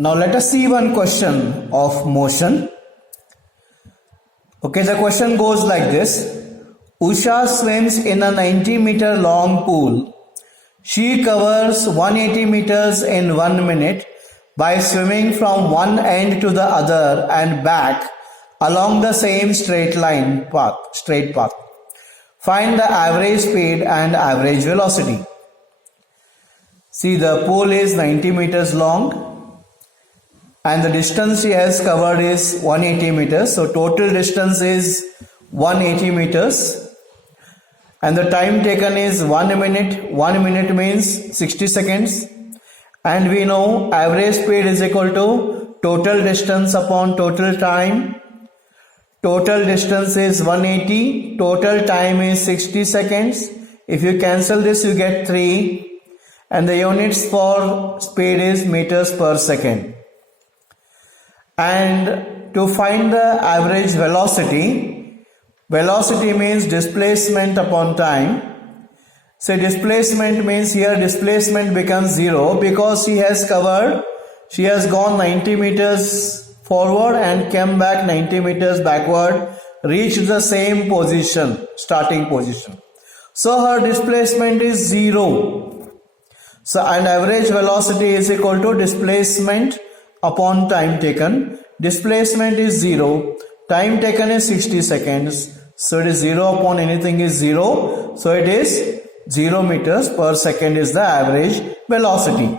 Now let us see one question of motion. Okay, the question goes like this. Usha swims in a 90-meter long pool. She covers 180 meters in 1 minute by swimming from one end to the other and back along the same straight path. Find the average speed and average velocity. See, the pool is 90 meters long and the distance she has covered is 180 meters. So total distance is 180 meters. And the time taken is 1 minute. 1 minute means 60 seconds. And we know average speed is equal to total distance upon total time. Total distance is 180. Total time is 60 seconds. If you cancel this, you get 3. And the units for speed is meters per second. And to find the average velocity, velocity means displacement upon time. So displacement means here displacement becomes 0 because she has gone 90 meters forward and came back 90 meters backward, reached the same position, starting position. So her displacement is 0. So and average velocity is equal to displacement upon time taken. Displacement is 0. Time taken is 60 seconds. So it is 0 upon anything is 0. So it is 0 meters per second is the average velocity.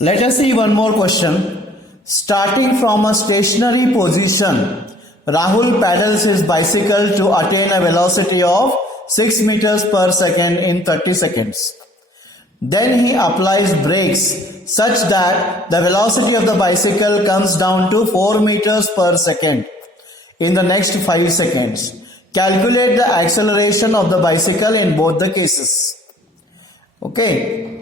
Let us see one more question. Starting from a stationary position, Rahul pedals his bicycle to attain a velocity of 6 meters per second in 30 seconds. Then he applies brakes such that the velocity of the bicycle comes down to 4 meters per second in the next 5 seconds. Calculate the acceleration of the bicycle in both the cases. Okay.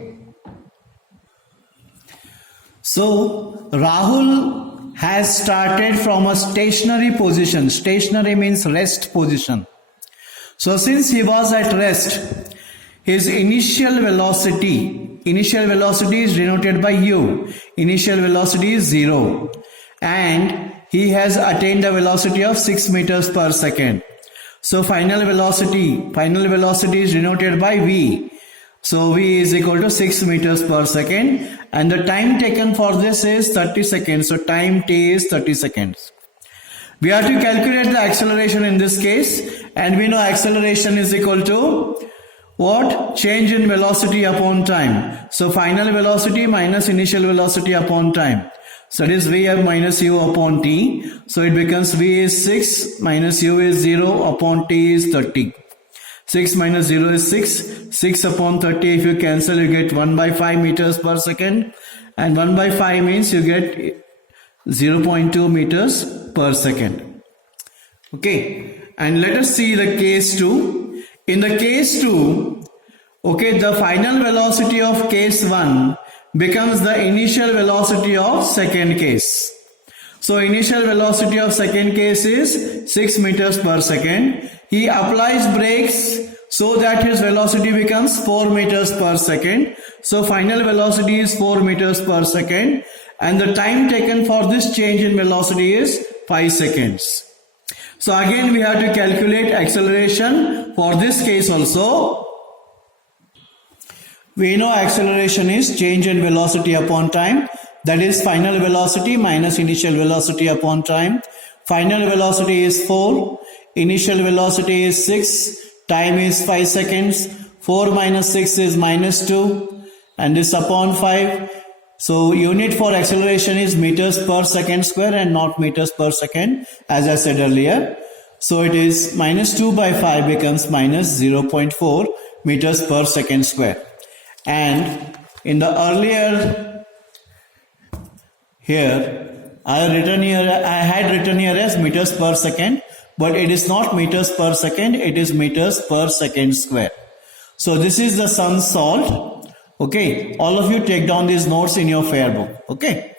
So Rahul has started from a stationary position. Stationary means rest position. So since he was at rest, his initial velocity is denoted by U. Initial velocity is 0. And he has attained a velocity of 6 meters per second. So final velocity is denoted by V. So V is equal to 6 meters per second. And the time taken for this is 30 seconds. So time T is 30 seconds. We have to calculate the acceleration in this case. And we know acceleration is equal to what? Change in velocity upon time. So final velocity minus initial velocity upon time. So that is V minus U upon T. So it becomes V is 6 minus U is 0 upon T is 30. 6 minus 0 is 6. 6 upon 30, if you cancel, you get 1 by 5 meters per second. And 1 by 5 means you get 0.2 meters per second. Okay. And let us see the case 2. In the case 2, okay, the final velocity of case 1 becomes the initial velocity of second case. So initial velocity of second case is 6 meters per second. He applies brakes so that his velocity becomes 4 meters per second. So final velocity is 4 meters per second. And the time taken for this change in velocity is 5 seconds. So again we have to calculate acceleration for this case also. We know acceleration is change in velocity upon time. That is final velocity minus initial velocity upon time. Final velocity is 4. Initial velocity is 6. Time is 5 seconds. 4 minus 6 is minus 2. And this upon 5. So unit for acceleration is meters per second square and not meters per second, as I said earlier. So it is minus 2 by 5 becomes minus 0.4 meters per second square. And in the earlier here, I had written here as meters per second, but it is not meters per second, it is meters per second square. So this is the sum solved. Okay, all of you take down these notes in your fair book. Okay.